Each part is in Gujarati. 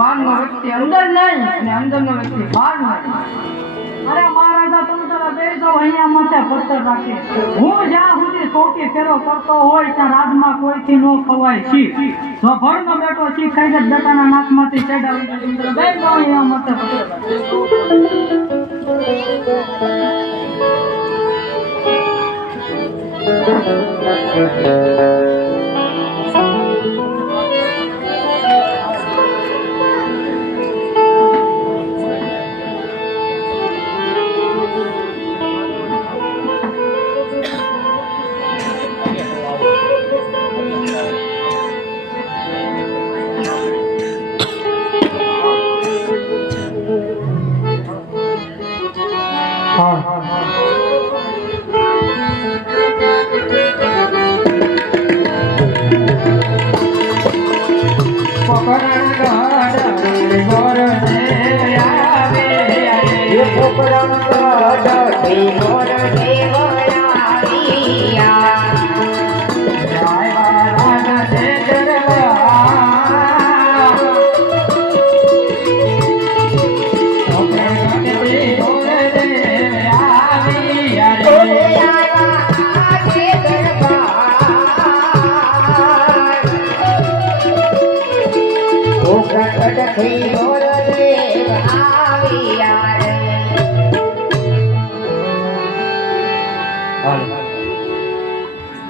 બહારનો વ્યક્તિ, અંદર નહીં અને અંદરનો વ્યક્તિ બહાર નહીં અરે મહારાજા, તમે તારા બેસો અહીંયા માથે પથ્થર રાખી. હું જ્યાં સુધી સોટી ફેરો કરતો હોય, ત્યાં રાજમાં કોઈથી ન ખવાય છી જો ભરનો બેઠો છી ખાઈને જ દટાના નાકમાંથી.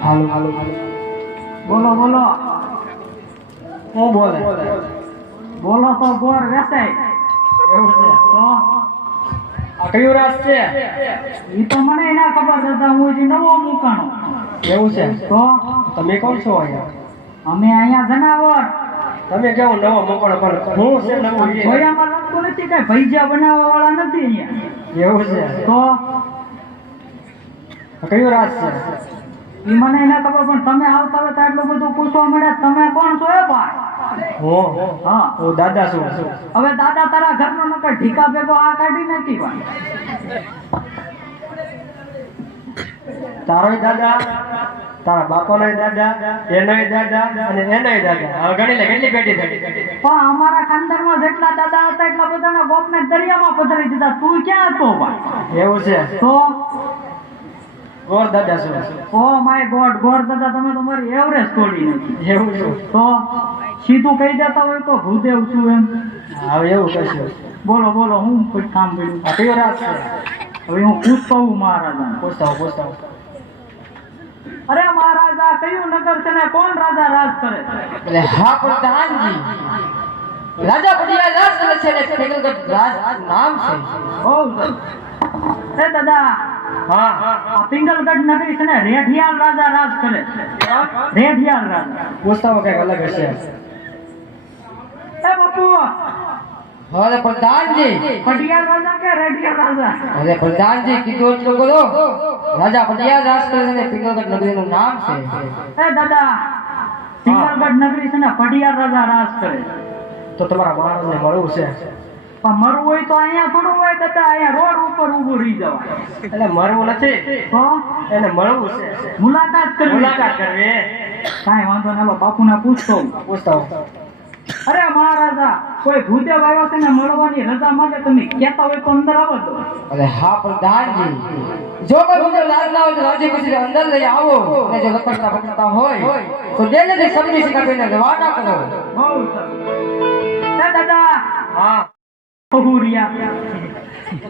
હાલો હાલો બોલો બોલો. હું બોલે? બોલો તો બોર વેચાય એવું છે. તો કયું રાસ છે એ તો મને ના ખબર દાદા હું હજી નવો મૂકાણો. એવું છે તો તમે કોણ છો અહીંયા? અમે અહીંયા જનાવર. તમે કેવું નવો મકોડો પર હું છે? નવો ભોયામાં લાગતું નથી કઈ? ભૈજા બનાવવા વાળા નથી અહીંયા? એવું છે? તો? કયું રાસ છે? મને એના ખબર પણ તમે આવતા હોય તો આટલું બધું પૂછવા મળ્યા. તમે કોણ છો એ ભાઈ? હું? હા. હું દાદા છું. હવે દાદા તારા ઘરનો નકર ઢીકા ભેગો આ કાઢી નથી ભાઈ. તારોય દાદા? તારા બાપાનોય દાદા એનોય દાદા અને એનોય દાદા. હવે ગણી લે કેટલી પેટી થઈ? પણ અમારા ખાનદાનમાં જેટલા દાદા હતા એટલા બધાના ગોપને દરિયામાં પધરાવી દીધા. તું ક્યાં હતો ભાઈ? એવું છે? તો? ગોર દાદા છું? ઓ માય ગોડ ગોડ દાદા તમે તો મારી એવરેજ તોડી નાખી એવું છું? તો? સીધું કહી દેતા હોય તો ભૂદેવ છું એમ. હવે એવું કશું બોલો બોલો હું કોઈ કામ કર્યું? હવે હું પૂછતો હું મહારાજા પૂછતા. અરે મહારાજા કયું નગર છે ને કોણ રાજા રાજ કરે એટલે હા પ્રધાનજી રાજા પટિયા રાજ કરે છે ને પેગલગઢ રાજ નામ છે. ઓ એ દાદા હા. આ પિંગલગઢ નગરી છે ને રેઢિયાલ રાજા રાજ કરે રેઢિયાલ રાજા. પૂછતા કંઈક અલગ હશે. એ બાપુ અરે પ્રધાનજી. પટિયાલ રાજા કે રેડિયા રાજા અરે પ્રધાનજી કીધું એટલું કરો રાજા પટિયા રાજ ને પિંગલગઢ નગરીનું નામ છે. એ દાદા પિંગલગઢ નગરી છે ને પટિયાલ રાજા રાજ કરે તો તમારા મહારાજને મળવું છે. પણ મરવું હોય તો અહીંયા થોડું હોય દાદા અહીંયા રોડ ઉપર ઊભું રહી જવાય એટલે મરવું નથી. તો? એને મળવું છે. મુલાકાત કરવી. મુલાકાત કરવી. કાંઈ વાંધો ના બાપુને પૂછતો પૂછતો. અરે મહારાજા કોઈ ભૂતે આવ્યો છે ને મળવાની રજા માટે તમે કહેતા હોય તો અંદર આવો તો અરે હા પ્રધાનજી જો કોઈ ભૂતે લાજ ના હોય તો રાજી ખુશી અંદર લઈ આવો. અને જો લપકતા પકડતા હોય તો દિલથી સમજી શકાય કોઈને વાટા કરો. બહુ સર દાદા હા.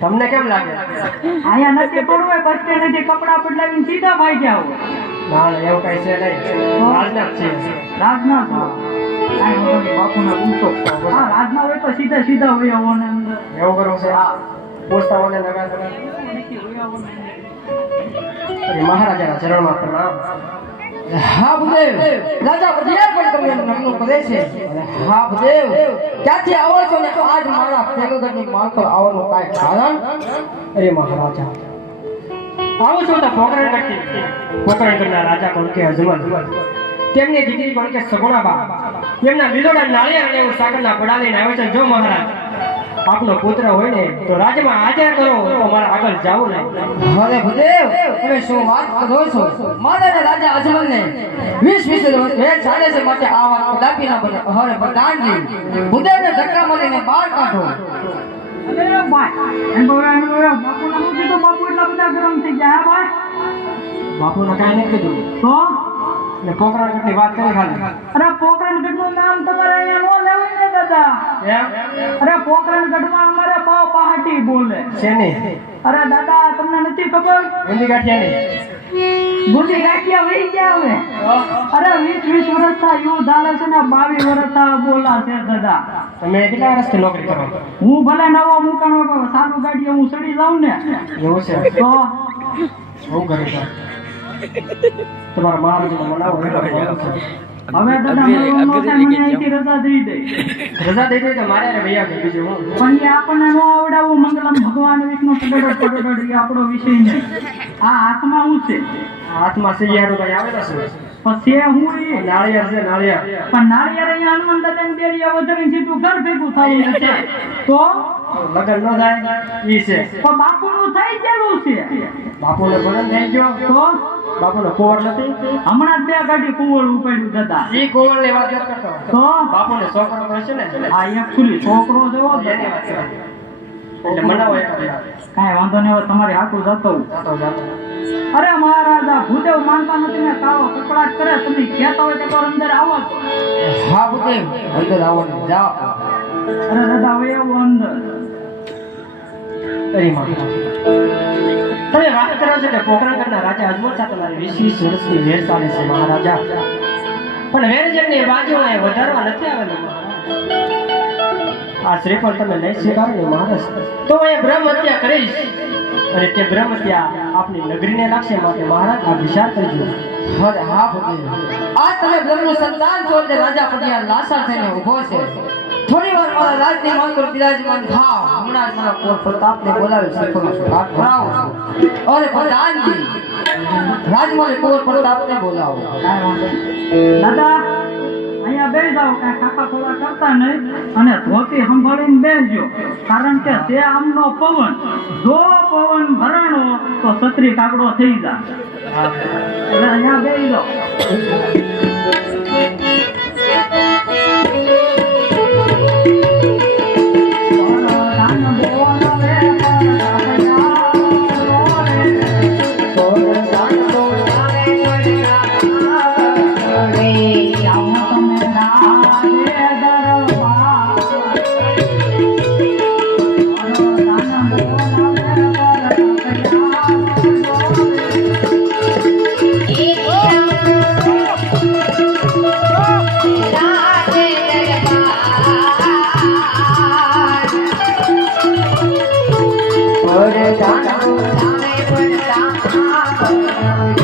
તમને કેમ લાગે? અહીંયા નથી પડવું બસ સ્ટેન્ડ નથી કપડા બદલાવીને સીધા ભાઈ ગયા હોય. ના એવું કઈ છે નહીં. રાજનાથ છે. રાજના હા રાજના હોય તો સીધા છે રાજા આજ મારા પેગગઢની માલ આવવાનું કાંઈ કારણ અરે મહારાજા આવું રાજા કોણ કે અજમલ તેમની દીકરી પણ કે સગુણાબા. તેમના લીલોડા નાળિયા અને સાગરના પડા લઈને આવ્યો છે. જો મહારાજ આપનો પુત્ર હોય ને તો રાજમાં હાજર કરો તો મારે આગળ જાવું નહીં. અરે ભદેવ તમે શું વાત કરો છો? મારે રાજા અજમલને વીસ વીસ વર્ષ ભેટ ચાલે છે માટે આ વાત કદાપી ના બને. અરે પ્રધાનજી ભૂદેવને ધક્કા મારીને બહાર કાઢો. અરે ભાઈ બાપુ એટલા બધા ગરમ થઈ ગયા હે ભાઈ? બાપુને કાંઈ નહીં કીધું. તો? ને ની વાત કરી ખાલી. અરે પોખરણગઢનું નામ તમારે અહીંયા નો લેવું ને દાદા. અરે માં અમારે બહુ પહાટી બોલે. શેની? અરે દાદા તમને નથી ખબર? હિન્દી ગાંઠિયાની. ગુંડી ગાંઠિયા વહી ગયા હવે. અરે વીસ વીસ વર્ષ થા યુ ધાલે છે ને બાવીસ વર્ષ થા બોલા છે દાદા. તમે કેટલા વર્ષથી નોકરી કરો હું ભલે નવો મુકાણો સારું ગાડી હું ચડી જાઉં ને. એવું છે? તો શું કરે છે. તમારા દાદા નો રજા રજા દઈ દઈ તો નો આપણો વિષય આ હાથમાં હું છે હાથમાં સૈયારું ભાઈ આવેલા છે પછી હું એ નાળિયેર છે, નાળિયેર. પણ નાળિયેર અહીંયા હનુમાન દાદાની બેરિયા વધારીને સીધું ઘર ભેગું થાય તો લગ્ન ન થાય ઈ છે. પણ બાપુનું થઈ ગયેલું છે. બાપુને ભરણ થઈ ગયો? તો? બાપુને કુંવર નથી? હમણાં બે ગાડી કુંવળ ઉપાડ્યું દાદા. ઈ વાત નથી કરતો. તો? બાપુને છોકરો હોય છે ને? હા એક ખુલી છોકરો જેવો એની વાત એટલે મનાવો કાંઈ વાંધો નહીં હોય તમારી હાકું જતો જાતો જાતો અરે મહારાજા ભૂદેવ માનતા નથી ને કાવો કકડાટ કરે તમે કહેતા હોય તો અંદર આવો હા ભૂદેવ. અંદર આવો જાઓ અરે દાદા હવે આવો અંદર. તારી માં તમે આ શ્રીફળ તમે નહીં સ્વીકારો ને તો હું બ્રહ્મ હત્યા કરીશ. અને તે બ્રહ્મ હત્યા આપની નગરીને લાગશે માટે મહારાજ આ વિચાર કરજો અરે હા ભૂદેવ આ તમે બ્રહ્મ સંતાન છો એટલે રાજા પટિયા લાસા થઈને ઊભો છે. થોડી વાર મારા રાજને માત્ર બિરાજમાન થાવ. હમણાં જ મારા કોર પ્રતાપને બોલાવી સફળો છો? હાથ ભરાવો છો. અરે પ્રધાનજી રાજમાને કોર પ્રતાપને બોલાવો. દાદા, અહીંયા બેસી જાઓ કાંઈ ખાખા ખોલા કરતા નહીં. અને ધોતી સંભાળીને બેસજો. કારણ કે તે આમનો પવન. જો પવન ભરાણો, તો છત્રી કાગડો થઈ જાય. અહીંયા બે જાઓ. આજે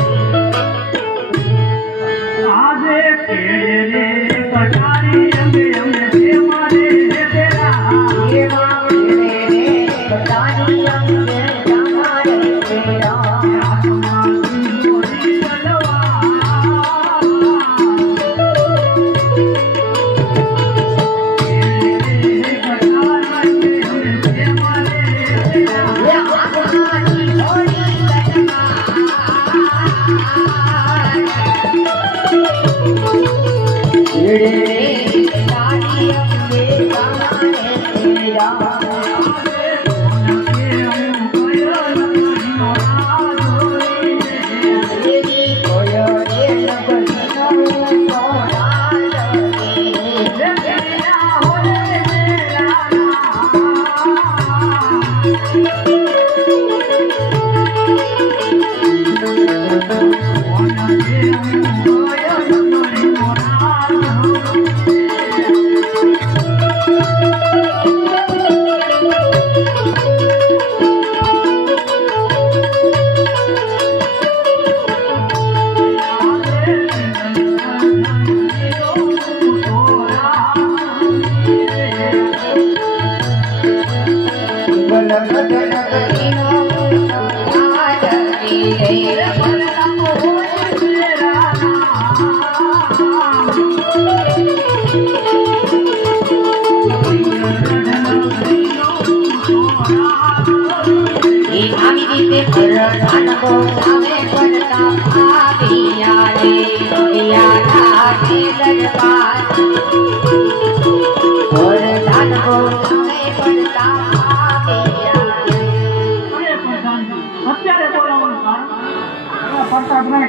I'm gonna go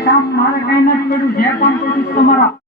કામ મારે કઈ નથી કર્યું જે પણ કર્યું તમારા.